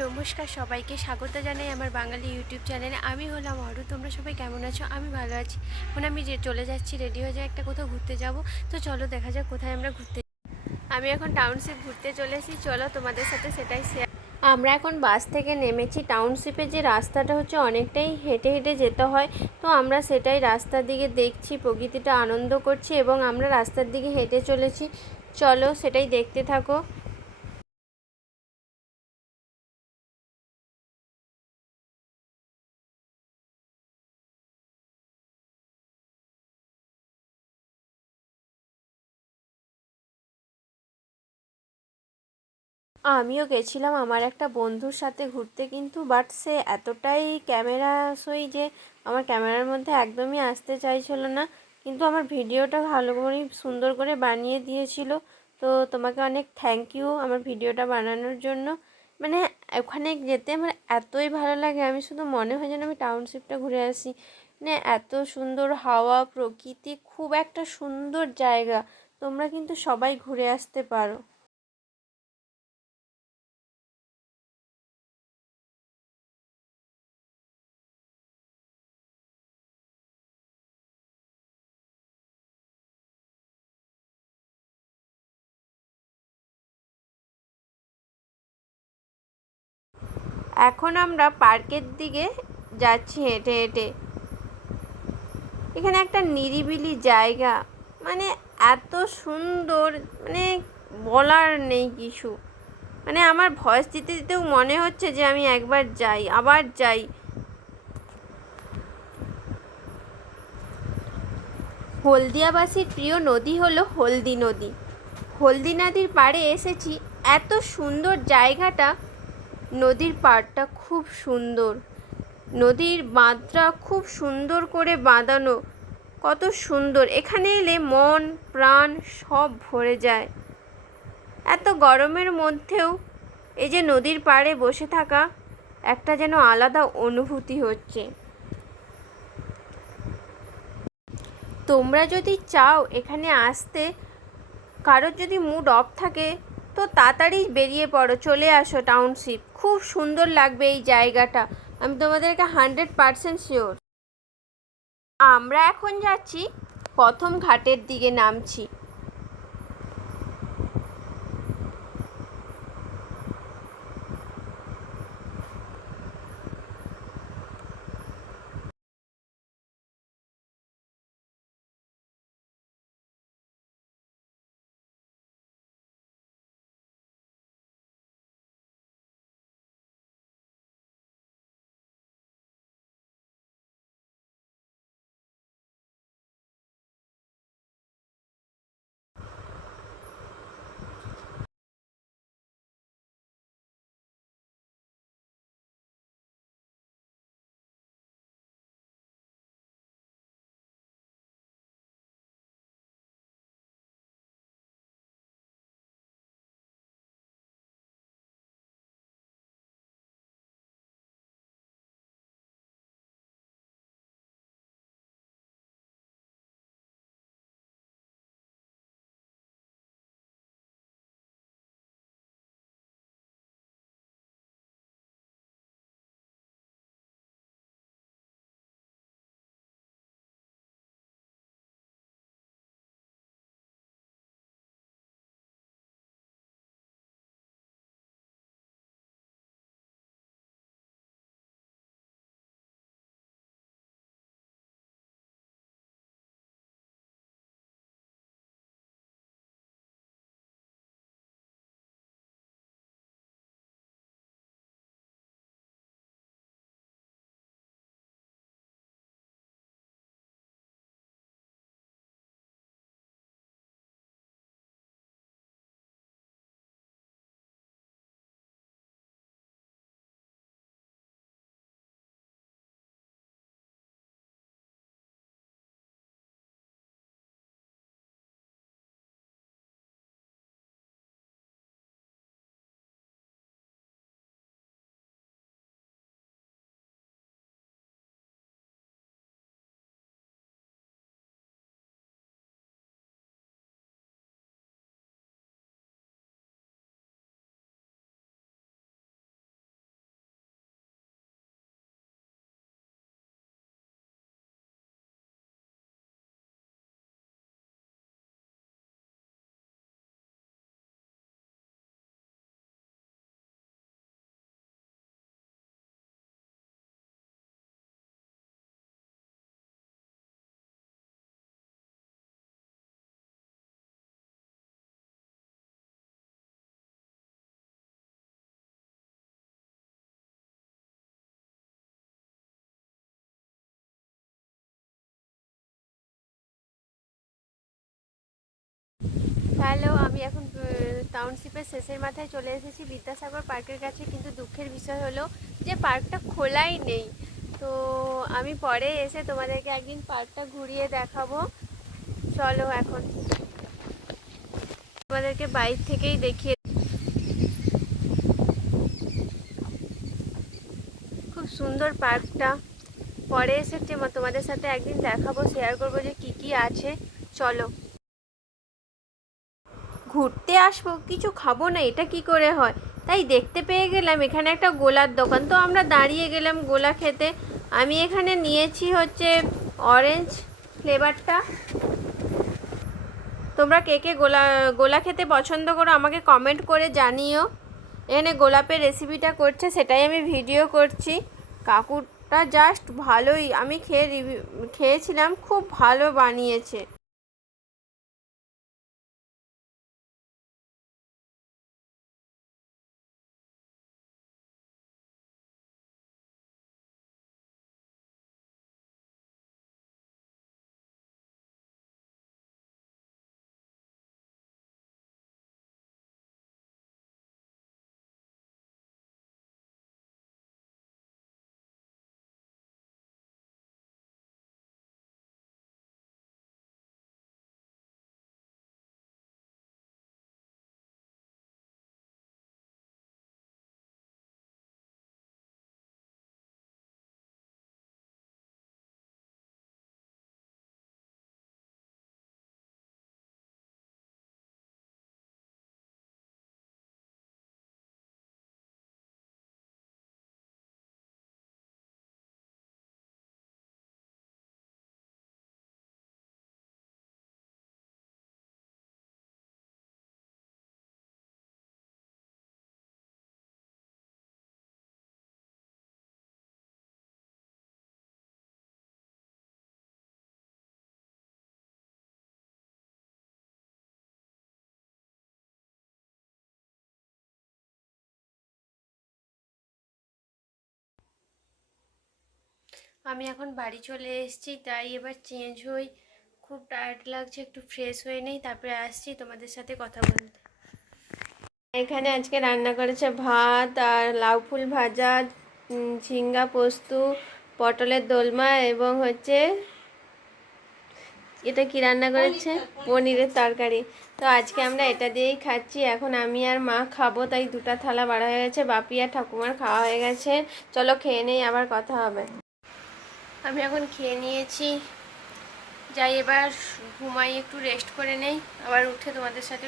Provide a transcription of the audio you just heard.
নমস্কার, সবাইকে স্বাগত জানাই আমার বাঙালি ইউটিউব চ্যানেলে। আমি হলাম অরু। তোমরা সবাই কেমন আছো? আমি ভালো আছি। এখন আমি যে চলে যাচ্ছি, রেডি হয়ে যাই, একটা কোথাও ঘুরতে যাব। তো চলো দেখা যাক কোথায় আমরা ঘুরতে। আমি এখন টাউনশিপ ঘুরতে চলে এসেছি। চলো তোমাদের সাথে সেটাই শেয়ার। আমরা এখন বাস থেকে নেমেছি। টাউনশিপের যে রাস্তাটা হচ্ছে অনেকটাই হেঁটে হেঁটে যেতে হয়। তো আমরা সেটাই রাস্তার দিকে দেখছি, প্রকৃতিটা আনন্দ করছি এবং আমরা রাস্তার দিকে হেঁটে চলেছি। চলো সেটাই দেখতে থাকো। আমিও গেছিলাম আমার একটা বন্ধুর সাথে ঘুরতে, কিন্তু বাট সে এতটাই ক্যামেরাসই যে আমার ক্যামেরার মধ্যে একদমই আসতে চাইছিল না, কিন্তু আমার ভিডিওটা ভালো করে সুন্দর করে বানিয়ে দিয়েছিল। তো তোমাকে অনেক থ্যাংক ইউ আমার ভিডিওটা বানানোর জন্য। মানে ওখানে যেতে আমার এতই ভালো লাগে, আমি শুধু মনে হয় যেন আমি টাউনশিপটা ঘুরে আসি। মানে এত সুন্দর হাওয়া, প্রকৃতি, খুব একটা সুন্দর জায়গা। তোমরা কিন্তু সবাই ঘুরে আসতে পারো। এখন আমরা পার্কের দিকে যাচ্ছি হেঁটে হেঁটে। এখানে একটা নিরিবিলি জায়গা, মানে এত সুন্দর, মানে বলার নেই কিছু। মানে আমার ভয়েস দিতে দিতেও মনে হচ্ছে যে আমি একবার যাই, আবার যাই। হলদিয়াবাসীর প্রিয় নদী হলো হলদি নদী। হলদি নদীর পাড়ে এসেছি। এত সুন্দর জায়গাটা, নদীর পাড়টা খুব সুন্দর। নদীর বাঁধটা খুব সুন্দর করে বাঁধানো, কত সুন্দর। এখানে এলে মন প্রাণ সব ভরে যায়। এত গরমের মধ্যেও এই যে নদীর পাড়ে বসে থাকা, একটা যেন আলাদা অনুভূতি হচ্ছে। তোমরা যদি চাও এখানে আসতে, কারোর যদি মুড অফ থাকে, তো তাড়াতাড়ি বেরিয়ে পড়ো, চলে আসো টাউনশিপ। খুব সুন্দর লাগবে এই জায়গাটা, আমি তোমাদেরকে 100% শিওর। আমরা এখন যাচ্ছি, প্রথম ঘাটের দিকে নামছি। হ্যালো, আমি এখন টাউনশিপের শেষের মাথায় চলে এসেছি বিদ্যাসাগর পার্কের কাছে, কিন্তু দুঃখের বিষয় হলো যে পার্কটা খোলাই নেই। তো আমি পরে এসে তোমাদেরকে একদিন পার্কটা ঘুরিয়ে দেখাবো। চলো এখন তোমাদেরকে বাইরে থেকেই দেখিয়ে। খুব সুন্দর পার্কটা, পরে এসে তোমাদের সাথে একদিন দেখাবো, শেয়ার করবো যে কি কি আছে। চলো, ঘুরতে আসবো কিছু খাবো না, এটা কি করে হয়? তাই দেখতে পেয়ে গেলাম এখানে একটা গোলার দোকান, তো আমরা দাঁড়িয়ে গেলাম গোলা খেতে। আমি এখানে নিয়েছি হচ্ছে অরেঞ্জ ফ্লেভারটা। তোমরা কে কে গোলা গোলা খেতে পছন্দ করো আমাকে কমেন্ট করে জানিও। এখানে গোলাপের রেসিপিটা করছে, সেটাই আমি ভিডিও করছি। কাকুটা জাস্ট ভালোই, আমি খেয়েছিলাম, খুব ভালো বানিয়েছে। আমি এখন বাড়ি চলে এসেছি, তাই এবার চেঞ্জ হই। খুব টায়ার্ড লাগছে, একটু ফ্রেশ হয়ে নেই, তারপরে আসছি তোমাদের সাথে কথা বলতে। এখানে আজকে রান্না করেছে ভাত আর লাউ ফুল ভাজা, ঝিঙ্গা পোস্ত, পটলের দোলমা, এবং হচ্ছে এটা কি রান্না করেছে, পনিরের তরকারি। তো আজকে আমরা এটা দিয়েই খাচ্ছি। এখন আমি আর মা খাবো, তাই দুটো থালা বাড়া হয়ে গেছে, বাপি আর ঠাকুমার খাওয়া হয়ে গেছে। চলো খেয়ে নেই, আবার কথা হবে। আমি এখন খেয়ে নিয়েছি, যাই এবার ঘুমাই, একটু রেস্ট করে নেই, আবার উঠে তোমাদের সাথে